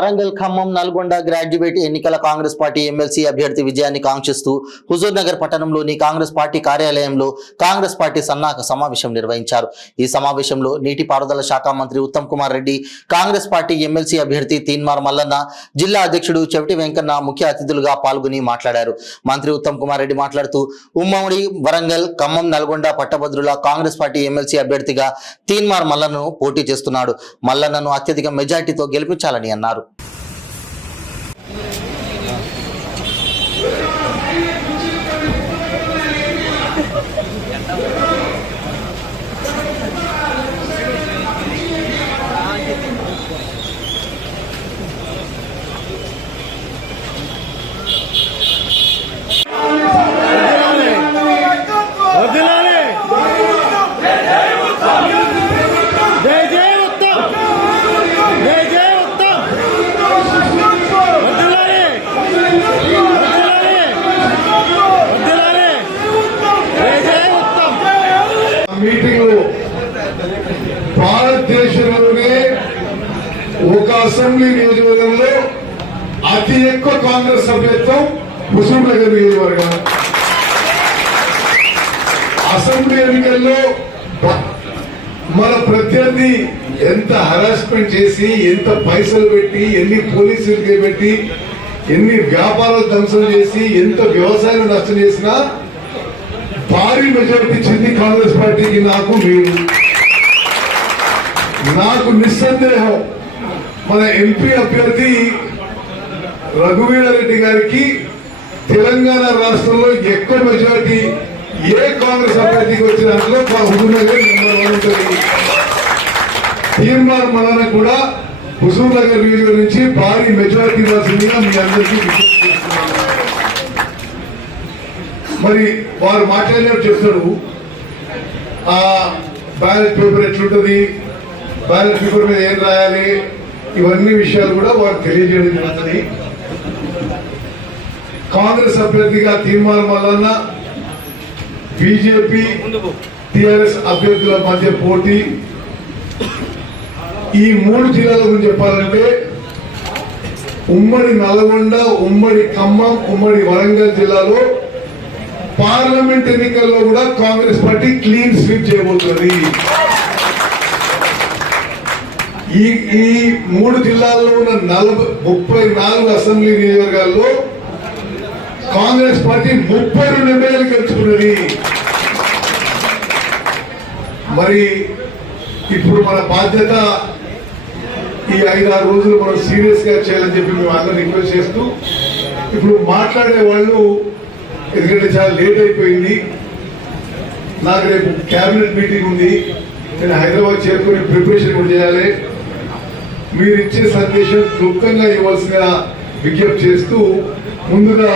Warangal Khammam Nalgonda graduate ఎన్నికల Congress party MLC అభ్యర్థి విజయాన్ని కాంక్షిస్తూ హుజూర్ నగర్ పట్టణంలోని కాంగ్రెస్ పార్టీ కార్యాలయంలో కాంగ్రెస్ పార్టీ సన్నాహక సమావేశం నిర్వహించారు. ఈ సమావేశంలో నీటిపారుదల శాఖ మంత్రి ఉత్తమ్ కుమార్ రెడ్డి, కాంగ్రెస్ పార్టీ ఎమ్మెల్సీ అభ్యర్థి తీన్మార్ మల్లన్న, జిల్లా అధ్యక్షుడు చెవిటి వెంకన్న ముఖ్య అతిథులుగా పాల్గొని మాట్లాడారు. మంత్రి ఉత్తమ్ కుమార్ రెడ్డి మాట్లాడుతూ ఉమ్మడి వరంగల్ ఖమ్మం నల్గొండ పట్టభద్రుల కాంగ్రెస్ పార్టీ ఎమ్మెల్సీ అభ్యర్థిగా తీన్మార్ మల్లన్నను పోటీ చేస్తున్నాడు. మల్లన్నను అత్యధిక మెజార్టీతో గెలిపించాలని అన్నారు. భారతదేశంలోనే ఒక అసెంబ్లీ నియోజకవర్గంలో అతి ఎక్కువ కాంగ్రెస్ సభ్యత్వం హుజూర్ నగర్ నియోజకవర్గం. అసెంబ్లీ ఎన్నికల్లో మన ప్రత్యర్థి ఎంత హరాస్మెంట్ చేసి, ఎంత పైసలు పెట్టి, ఎన్ని పోలీసులకి పెట్టి, ఎన్ని వ్యాపారాలు ధ్వంసం చేసి, ఎంత వ్యవసాయం నష్టం చేసినా భారీ మెజారిటీ ఇచ్చింది కాంగ్రెస్ పార్టీకి. నాకు నిస్సందేహం మన ఎంపీ అభ్యర్థి రఘువీరారెడ్డి గారికి తెలంగాణ రాష్ట్రంలో ఎక్కువ మెజారిటీ ఏ కాంగ్రెస్ అభ్యర్థికి వచ్చిన దాంట్లో హుజూర్ నగర్ నెంబర్ 1 ఉంటుంది. తీర్మానం మల్లన్న కూడా హుజూర్ నగర్ నియోజకవర్గం నుంచి భారీ మెజారిటీ ఇవ్వాల్సిందిగా మీ అందరికీ విజ్ఞప్తి చేస్తున్నాను. మరి వారు మాట్లాడినట్టు చెప్తాడు, ఆ బ్యాలెట్ పేపర్ ఎట్లుంటది, బ్యాలెట్ పేపర్ మీద ఏం రాయాలి, ఇవన్నీ విషయాలు కూడా వారు తెలియజేయడం జరుగుతుంది. కాంగ్రెస్ అభ్యర్థిగా తీర్మానం మల్లన్న, బీజేపీ టిఆర్ఎస్ అభ్యర్థుల మధ్య పోటీ. ఈ 3 జిల్లాల గురించి చెప్పాలంటే ఉమ్మడి నల్గొండ, ఉమ్మడి ఖమ్మం, ఉమ్మడి వరంగల్ జిల్లాలో పార్లమెంట్ ఎన్నికల్లో కూడా కాంగ్రెస్ పార్టీ క్లీన్ స్వీప్ చేయబోతుంది. ఈ 3 జిల్లాల్లో ఉన్న 34 అసెంబ్లీ నియోజకవర్గాల్లో కాంగ్రెస్ పార్టీ 32 ఎమ్మెల్యేలు గెలుచుకున్నది. మరి ఇప్పుడు మన బాధ్యత ఈ 5-6 రోజులు మనం సీరియస్ గా చేయాలని చెప్పి మేము అందరూ రిక్వెస్ట్ చేస్తూ, ఇప్పుడు మాట్లాడే వాళ్ళు, ఎందుకంటే చాలా లేట్ అయిపోయింది, నాకు రేపు క్యాబినెట్ మీటింగ్ ఉంది, నేను హైదరాబాద్ చేరుకుని ప్రిపరేషన్ కూడా చేయాలి. మీరు ఇచ్చే సందేశం క్లుప్తంగా ఇవ్వాల్సిన విజ్ఞప్తి చేస్తూ, ముందుగా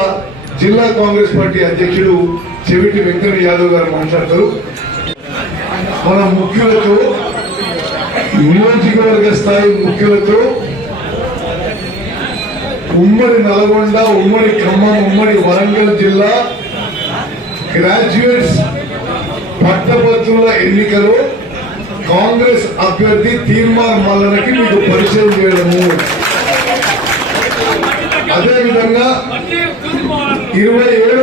జిల్లా కాంగ్రెస్ పార్టీ అధ్యక్షుడు చెవిటి వెంకన్న యాదవ్ గారు మాట్లాడతారు. మన ముఖ్యులతో, నియోజకవర్గ స్థాయి ముఖ్యులతో ఉమ్మడి నల్గొండ, ఉమ్మడి ఖమ్మం, ఉమ్మడి వరంగల్ జిల్లా గ్రాడ్యుయేట్స్ పట్టభద్రుల ఎన్నికలో కాంగ్రెస్ అభ్యర్థి తీర్మార్ మల్లన్నకి మీకు పరిచయం చేయడము, అదేవిధంగా 27వ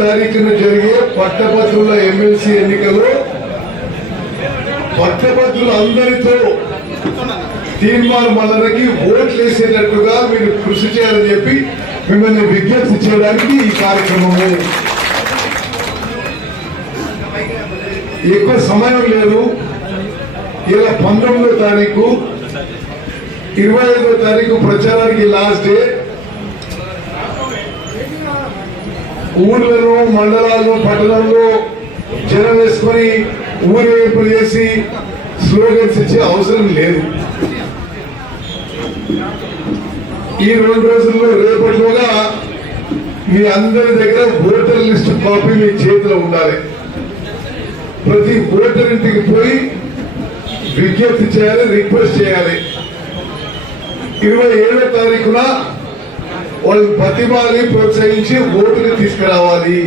తారీఖున జరిగే పట్టభద్రుల ఎమ్మెల్సీ ఎన్నికలో పట్టభద్రులందరితో తీర్మార్ మల్లన్నకి ఓట్లు వేసేటట్టుగా మీరు కృషి చేయాలని చెప్పి మిమ్మల్ని విజ్ఞప్తి చేయడానికి ఈ కార్యక్రమము. ఎక్కువ సమయం లేదు. ఇలా 19వ తారీఖు, 25వ తారీఖు ప్రచారానికి లాస్ట్ డే. ఊర్లను, మండలాల్లో, పట్టణంలో జనం వేసుకొని ఊరేగింపులు చేసి స్లోగన్స్ ఇచ్చే అవసరం లేదు. ఈ 2 రోజుల్లో రేపటిలోగా మీ అందరి దగ్గర ఓటర్ లిస్టు కాపీ మీ చేతిలో ఉండాలి. ప్రతి ఓటర్ ఇంటికి పోయి విజ్ఞప్తి చేయాలి, రిక్వెస్ట్ చేయాలి. 27వ తారీఖున వాళ్ళు ప్రతిభాని ప్రోత్సహించి ఓటుని తీసుకురావాలి.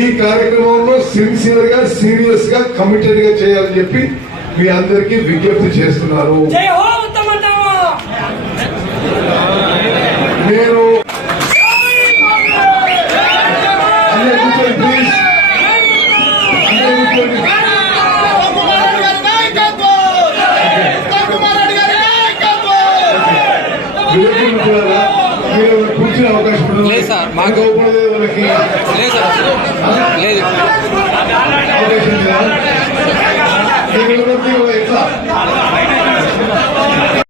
ఈ కార్యక్రమంలో సిన్సియర్ గా, సీరియస్ గా, కమిటెడ్ గా చేయాలని చెప్పి మీ అందరికీ విజ్ఞప్తి చేస్తున్నారు. జై హో ఉత్తమతమ. నేను అందరూ కూర్చోండి ప్లీజ్. అందరూ కూర్చోండి. విలేకరులు మిత్రులారా, మీరు కూర్చునే అవకాశం ఉండదు. లేదు సార్, మాకు ఉపనది వాళ్ళకి లేదు సార్, లేదు. అవకాశం లేదా? మీరు ఎట్లా